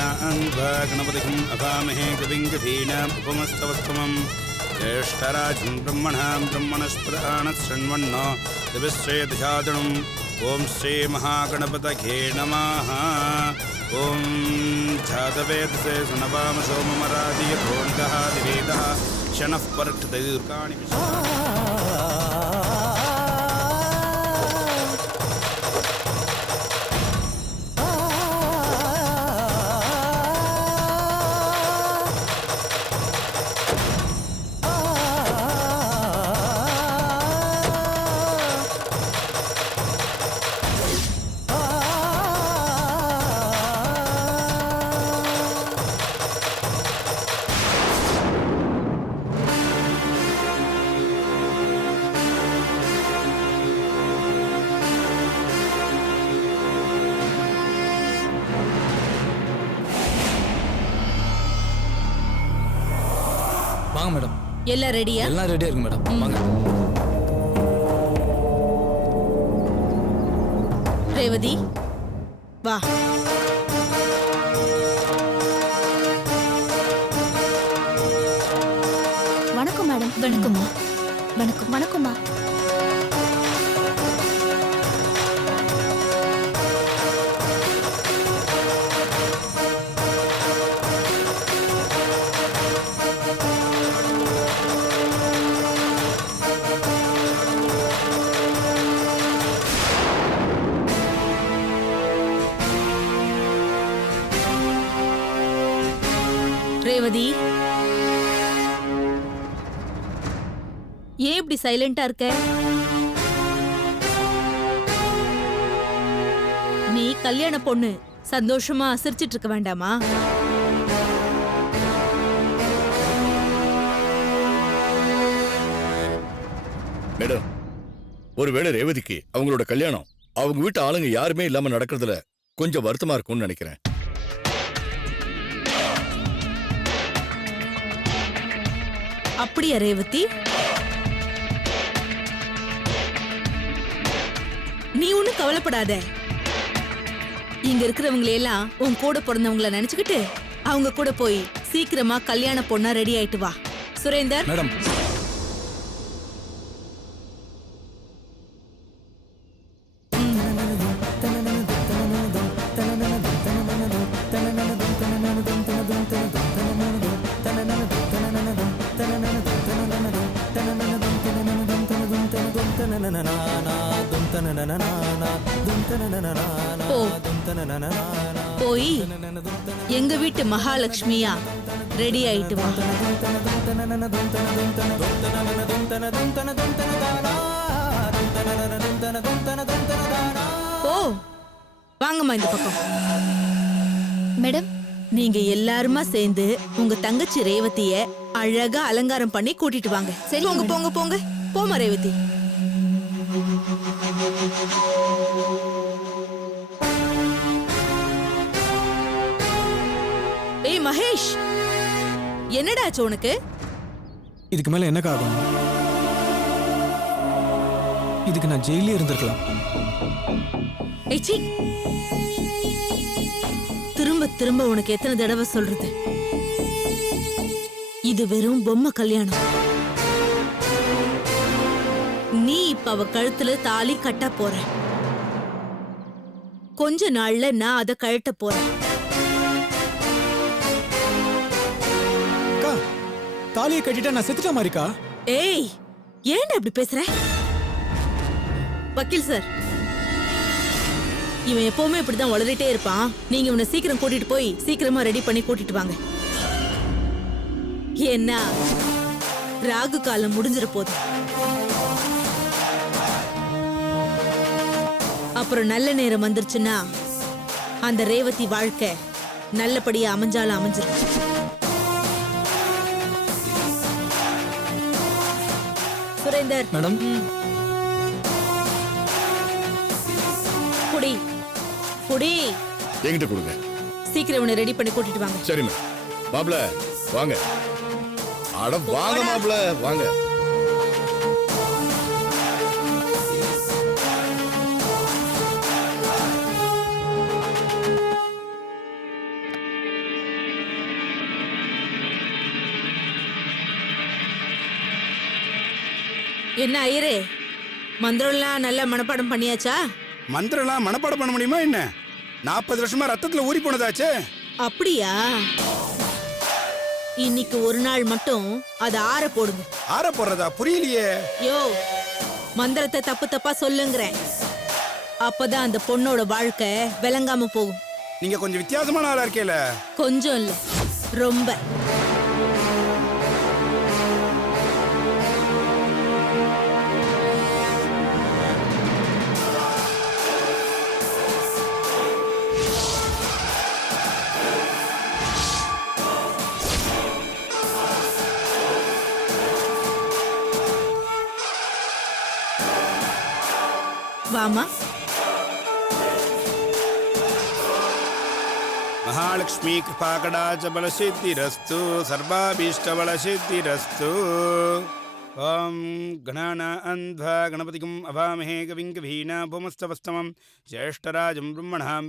गणपतिम् अभामहे कविं कवीनाम् उपमस्तवस्तमम् ज्येष्ठराजं ब्रह्मणस्पदानशृण्वन्नो दिविश्रेदशादनम् ॐ श्रीमहागणपतये नमः। ॐ जातवेदसे सुनवाम सोममरादिय भोण्डः दिवेदः शनः परक्षदीर्घाणि வாங்க மேடம். எல்லாம் ரெடியா? எல்லாம் ரெடியா இருக்கு மேடம். வாங்க. ரேவதி வா. வணக்கம் மேடம். வணக்கம்மா. வணக்கம். வணக்கம்மா. ரேவதி ஏன் இப்படி சைலண்டா இருக்க? நீ கல்யாண பொண்ணு, சந்தோஷமா சிரிச்சிட்டு இருக்க வேண்டாமா? மேடம், ஒருவேளை ரேவதிக்கு அவங்களோட கல்யாணம் அவங்க வீட்டு ஆளுங்க யாருமே இல்லாம நடக்கிறதுல கொஞ்சம் வருத்தமா இருக்கும்னு நினைக்கிறேன். அப்படியா ரேவதி? நீ ஒண்ணும் கவலைப்படாத. இங்க இருக்கிறவங்களையெல்லாம் உன் கூட பிறந்தவங்கள நினைச்சுக்கிட்டு அவங்க கூட போய் சீக்கிரமா கல்யாண பொண்ணா ரெடி ஆயிட்டு வா. சுரேந்தர் மேடம். போய் எங்க வீட்டு மகாலட்சுமியா ரெடி ஆயிட்டு வா. ஓ வாங்கம்மா இந்த பக்கம். மேடம், நீங்க எல்லாருமா சேர்ந்து உங்க தங்கச்சி ரேவதிய அழகா அலங்காரம் பண்ணி கூட்டிட்டு வாங்க. சரி, போங்க போங்க போங்க. போமா ரேவதி. ஏய் மகேஷ், என்னடா ஆச்சு உனக்கு? இதுக்கு மேல என்ன ஆகும்? இதுக்கு நான் ஜெயிலே இருந்திருக்கலாம். ஏய் சீ, திரும்ப திரும்ப உனக்கு எத்தனை தடவை சொல்றது? இது வெறும் பொம்மை கல்யாணம். நீ இப்ப அவ கழுத்துல தாலி கட்ட போற. கொஞ்ச நாள்ல நான் அதை கழட்ட போறேன். தாலியை கட்டிட்டா நான் செத்துட்ட மாதிரிக்கா? ஏய் ஏன்டா அப்படி பேசுற? வக்கீல் சார், இவன் எப்பவுமே இப்படிதான் வளரிட்டே இருப்பான். நீங்க இவனை சீக்கிரம் கூட்டிட்டு போய் சீக்கிரமா ரெடி பண்ணி கூட்டிட்டு வாங்க. ஏன்னா ராகு காலம் முடிஞ்சிட போகுது. அப்புறம் நல்ல நேரம் வந்துருச்சுன்னா அந்த ரேவதி வாழ்க்கை நல்லபடியா அமைஞ்சாலும் அமைஞ்சிரும். சுரேந்தர் மேடம். குடி குடி. என்கிட்ட கொடுங்க. சீக்கிரம் இவனை ரெடி பண்ணி கூட்டிட்டு வாங்க. சரி மேம். மாப்ள வாங்க. அட வாங்க மாப்ள வாங்க. என்ன ஐயரே, மந்திரம்லாம் நல்லா மனப்பாடம் பண்ணியாச்சா? மந்திரம்லாம் மனப்பாடம் பண்ண முடியுமா என்ன? 40 வருஷமா ரத்தத்துல ஊறி போனதாச்சே. அப்படியா? இன்னைக்கு ஒரு நாள் மட்டும் அதை ஆற போடுங்க. ஆற போடுறதா? புரியலையே. யோ, மந்திரத்தை தப்பு தப்பா சொல்லுங்கிறேன். அப்பதான் அந்த பொண்ணோட வாழ்க்கை விளங்காம போகும். நீங்க கொஞ்சம் வித்தியாசமான ஆளா இருக்கேல. கொஞ்சம் இல்ல, ரொம்ப. வாமா. महालक्ष्मी कृपाकडाच बलसिद्धिरस्तु सर्वाभीष्टबलसिद्धिरस्तु। ओम गणानान्ध्वा गणपतिगुं अवामहे कविं कवीना भूमस्तवस्तमं ज्येष्ठराजं ब्रह्मणां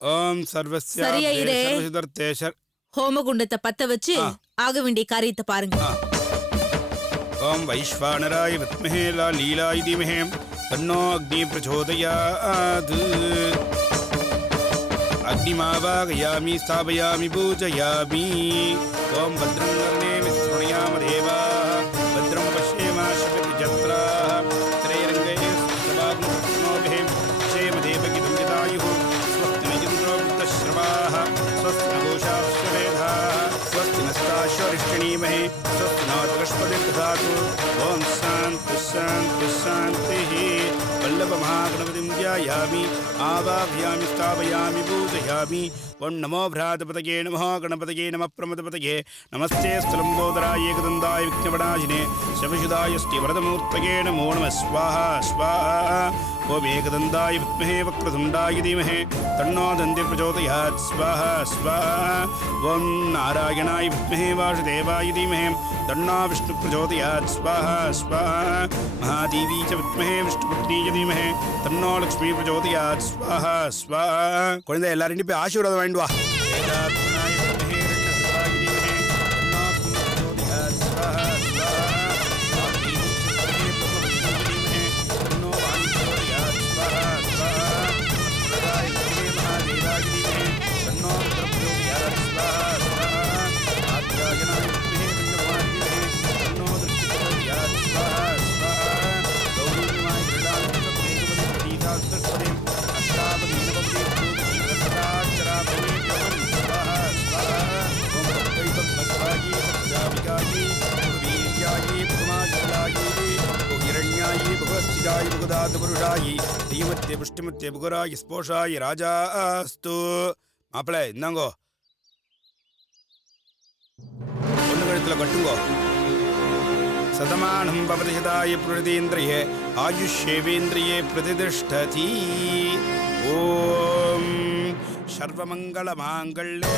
ओम सर्वस्य सर्वसिद्धर्थेश्वर ஹோமகுண்டத்தை பத்த வச்சு ஆக வேண்டிய காரியத்தை பாருங்க. ओम वैश्वानराय विद्महे लीलाय धीमहि तन्नो अग्नि प्रचोदयात्। अग्निमावाहयामि स्थापयामि पूजयामि। ओम भद्रं कर्णेमिः शृणुयाम देवाः भद्रं पश्येमाशपितजत्राः त्रैरङ्गैः स्तवाग्निः क्षेमदेवगितं यदायुः स्वस्ति न इन्द्रो वृद्धश्रवाः स्वस्ति न गोषाश्च वेधाः स्वस्ति नस्ताश्वरिष्ठिणीमहे स्वस्ति नात्कष्पतिर्दधातु। ओम शान्ति शान्ति शान्तिः। वल्लभमहागणपतिं ध्यायामि आवाहयामि स्थापयामि पूजयामि। ओं नमो भ्रातपतये नमः गणपतये नमः प्रमदपतये नमस्ते स्थलम्बोदराय एकदन्ताय विघ्नविनाशिने शवशुधाय स्थिवरदमूर्तये नमो नमः स्वाहा स्वाहा। ओम एकदन्ताय विद्महे वक्रतुण्डाय धीमहि तन्नो दन्ति प्रचोदयात् स्वाहा स्वाहा। ओम नारायणाय विद्महे वासुदेवाय धीमहि तन्नो विष्णु प्रचोदयात् स्वाहा स्वाहा। महादेवी च विद्महे विष्णुपत्नी च धीमहि तन्नो लक्ष्मी प्रचोदयात् स्वाहा स्वाहा। குழந்தை எல்லாரும் போய் ஆசீர்வாதம் வாங்கிட்டு வா. புஷ்டிமத்திய புகராய் ஸ்போஷாய் ராஜாஸ்து. மாப்பிள்ளை இந்தாங்கோ, பொண்ணு கழுத்துல கட்டுங்கோ. சதமானம் பவதி சதாய பிரதீந்திரியே ஆயுஷ்யேவேந்திரியே பிரதிதிஷ்டதி. ஓம் சர்வமங்கள மாங்கல்யே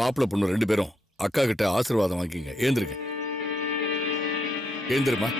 மாப்பிள்ள பொண்ணு 2 பேரும் அக்கா கிட்ட ஆசீர்வாதம் வாங்கிங்க. ஏந்திருங்க, ஏந்திருமா.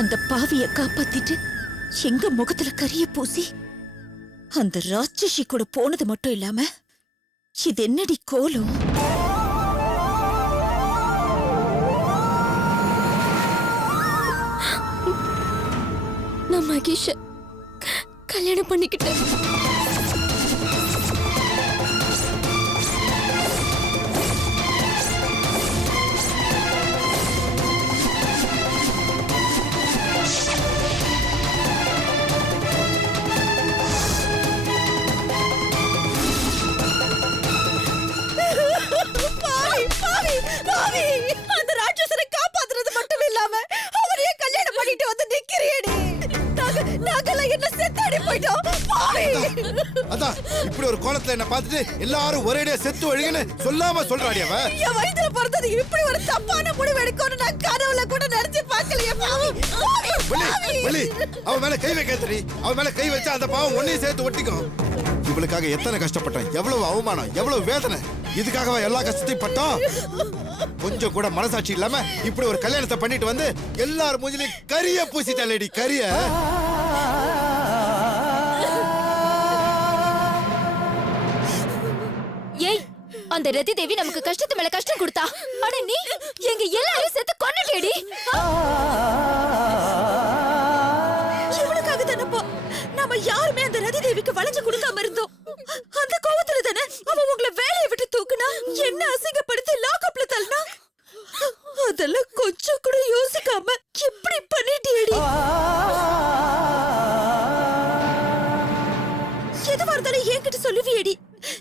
அந்த பாவிய காப்பாத்திட்டு எங்க முகத்துல கரிய பூசி அந்த ராட்சசி கூட போனது மட்டும் இல்லாம இது என்னடி கோலம்? நான் மகேஷ கல்யாணம் பண்ணிக்கிட்டேன். அந்த ராட்சசனை காப்பாத்துறது மட்டும் இல்லாம அவரையே கல்யாணம் பண்ணிட்டு வந்து நிக்கிறியேடி. நாங்கெல்லாம் என்ன செத்தாடி போயிட்டோம் பாவி. அதான் இப்படி ஒரு கோலத்துல என்ன பார்த்துட்டு எல்லாரும் ஒரேடியா செத்து ஒழுகுன்னு சொல்லாம சொல்றாடி அவ. என் வயித்துல பிறந்தது இப்படி ஒரு தப்பான முடிவு எடுக்கணும்னு நான் கனவுல கூட நினைச்சு பார்க்கலையே பாவி. வெளி அவ மேல கை வைக்காதடி. அவ மேல கை வச்சா அந்த பாவம் ஒன்னையும் சேர்த்து ஒட்டிக்கும். இவளுக்காக எத்தனை கஷ்டப்பட்டேன், எவ்வளவு அவமானம், எவ்வளவு வேதனை. இதுக்காகவா எல்லா கஷ்டத்தையும் பட்டோம்? கொஞ்சம் கூட மனசாட்சி இல்லாம இப்படி ஒரு கல்யாணத்தை பண்ணிட்டு வந்து எல்லாரும் மூஞ்சிலையும் கரிய பூசிட்டாளேடி கரிய. ஏய், அந்த ரதி தேவி நமக்கு கஷ்டத்து மேல கஷ்டம் கொடுத்தா. ஆனா நீ எங்க எல்லாரும் செத்து கொன்னுட்டேடி. இவனுக்காக தானப்பா நாம யாருமே அந்த ரதி தேவிக்கு வளைஞ்சு கொடுக்காம இருந்தோம். அந்த கோவத்துல தானே அவ உங்களை வேலையை விட்டு தூக்குனா, என்ன அசிங்கப்படுத்தி லாக்அப்ல தள்ளினா. அதெல்லாம் கொஞ்சம் கூட யோசிக்காம இப்படி பண்ணிட்டியேடி. எதுவா இருந்தாலும் என்கிட்ட சொல்லுவியேடி.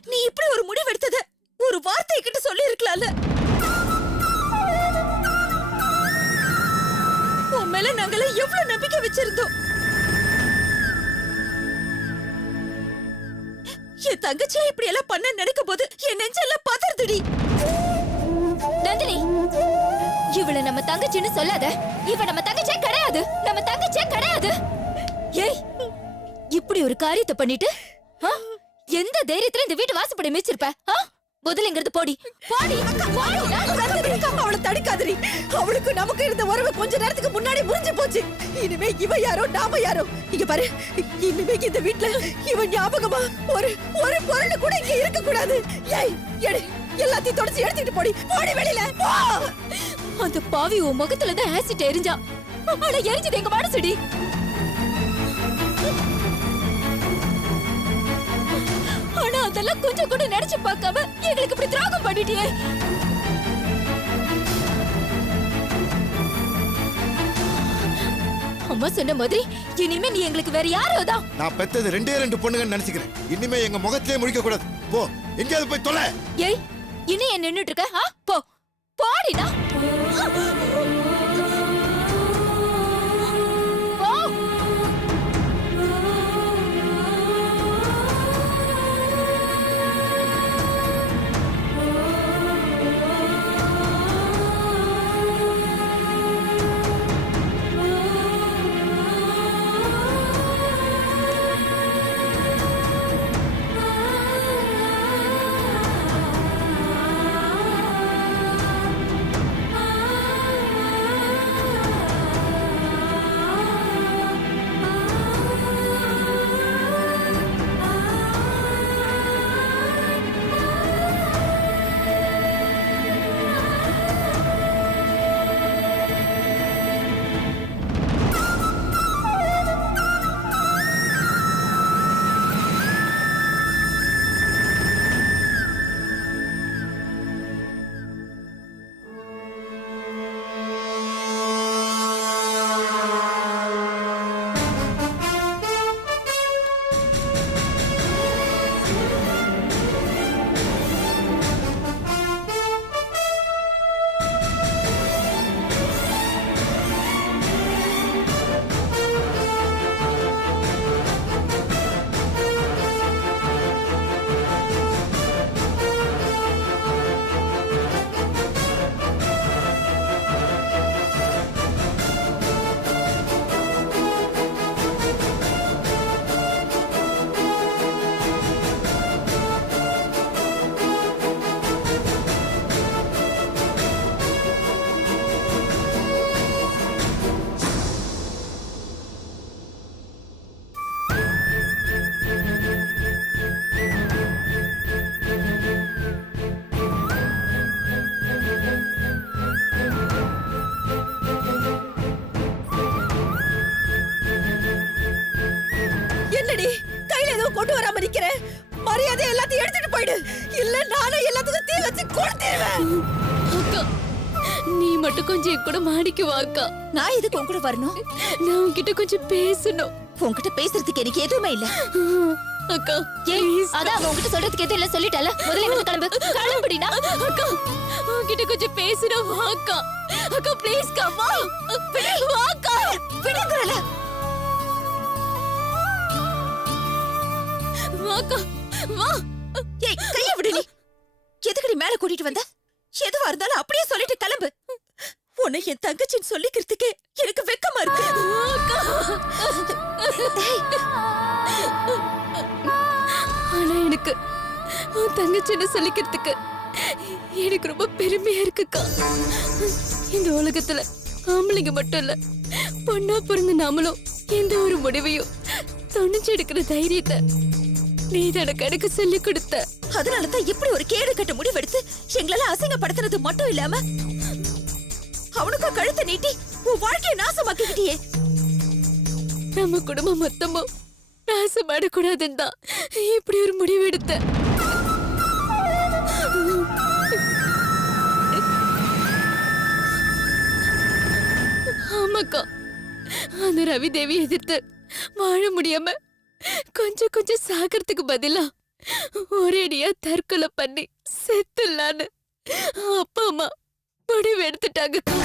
நீ இப்படி ஒரு முடிவு எடுத்தத ஒரு வார்த்தை கிட்ட சொல்லி இருக்கலாம்ல. உன் மேல நாங்கெல்லாம் எவ்வளவு நம்பிக்கை வச்சிருந்தோம். என் தங்கச்சியா இப்படி எல்லாம் பண்ண நினைக்கும் போது என் நெஞ்செல்லாம் பதறுதுடி. நந்தினி, இவள நம்ம தங்கச்சின்னு சொல்லாத. இவ நம்ம தங்கச்சியே கிடையாது. நம்ம தங்கச்சியே கிடையாது. ஏய், இப்படி ஒரு காரியத்தை பண்ணிட்டு எந்த தைரியத்துல இந்த வீட்டு வாசப்படி மிச்சிருப்ப? முதல்ங்கிறது போடி போடி போடி. அவளை தடுக்காதரி. அவளுக்கு நமக்கு இருந்த உறவு கொஞ்ச நேரத்துக்கு முன்னாடி முறிஞ்சு போச்சு. இனிமே இவ யாரோ நாம யாரோ. இங்க பாரு, இனிமே இந்த வீட்டுல இவன் ஞாபகமா ஒரு ஒரு பொருள் கூட இங்க இருக்க கூடாது. ஏய், எடு, எல்லாத்தையும் தொடச்சு எடுத்துட்டு போடி. போடி வெளியில போ. அந்த பாவி உன் முகத்துல தான் ஆசிட் எரிஞ்சா. ஆனா எரிஞ்சது எங்க மனசுடி. ஆனா அதெல்லாம் கொஞ்சம் கூட நினைச்சு பார்க்காம எங்களுக்கு இப்படி தியாகம் பண்ணிட்டியே. அம்மா சொன்ன மாதிரி இனிமே நீ எங்களுக்கு வேற யாரோதான். நான் பெத்தது ரெண்டு பொண்ணுங்கன்னு நினைச்சுக்கிறேன். இனிமே எங்க முகத்திலே முடிக்க கூடாது. போ, எங்கேயாவது போய் தொலை. ஏய், இன்னும் என்ன நின்னுட்டு இருக்க? போ போடினா. எல்லாத்தையும் எடுத்துட்டு போயிடு, இல்ல நானே எல்லாத்துக்கும் தீ வச்சு கொளுத்திடுவேன். அக்கா நீ மட்டும் கொஞ்சம் என் கூட மாடிக்கு வா அக்கா. நான் எதுக்கு உன் கூட வரணும்? நான் உன்கிட்ட கொஞ்சம் பேசணும். உன்கிட்ட பேசுறதுக்கு எனக்கு எதுவுமே இல்ல. அக்கா please. அதான் அவன் உன்கிட்ட சொல்றதுக்கு எதுவும் இல்ல சொல்லிட்டல. முதல்ல இங்க கிளம்பு. கிளம்புடினா. அக்கா உன்கிட்ட கொஞ்சம் பேசணும் வா அக்கா. அக்கா ப்ளீஸ் கம் வா. வா அக்கா. விடுங்கறல. வா அக்கா வா. ஏய் கைய விடு நீ. எதுக்கு நீ மேல கூட்டிட்டு வந்த? எதுவா இருந்தாலும் அப்படியே சொல்லிட்டு கிளம்பு. உன்னை என் தங்கச்சின்னு சொல்லிக்கிறதுக்கே எனக்கு வெக்கமா இருக்கு. ஆனா எனக்கு உன் தங்கச்சின்னு சொல்லிக்கிறதுக்கு எனக்கு ரொம்ப பெருமையா இருக்குக்கா. இந்த உலகத்துல ஆம்பளைங்க மட்டும் இல்ல, பொண்ணா பிறந்த நாமளும் எந்த ஒரு முடிவையும் துணிச்சு எடுக்கிற தைரியத்தை நீ எனக்கு சொல்லி கொடுத்த. அதனாலதான் இப்படி ஒரு கேடு கட்ட முடிவெடுத்து எங்களால அசிங்கப்படுத்துறது மட்டும் இல்லாம அவனுக்கு கழுத்தை நீட்டி உன் வாழ்க்கையை நாசமாக்கிக்கிட்டியே. நம்ம குடும்பம் மொத்தமும் நாசமாடக்கூடாதுன்னு தான் இப்படி ஒரு முடிவு எடுத்த. ஆமாக்கா, அந்த ரவி தேவி எதிர்த்து வாழ முடியாம கொஞ்சம் கொஞ்சம் சாகிறதுக்கு பதிலா ஒரேடியா தற்கொலை பண்ணி செத்துலான்னு அப்பா அம்மா முடிவு எடுத்துட்டாங்கக்கா.